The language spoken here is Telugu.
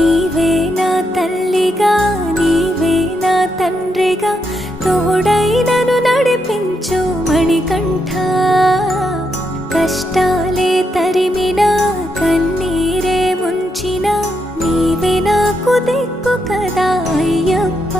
నీవే నా తల్లిగా నీవే నా తండ్రిగా తోడై నన్ను నడిపించు మణికంఠ. కష్టాలే తరిమినా కన్నీరే ముంచిన నీవే నాకు దిక్కు కదా అయ్యప్ప.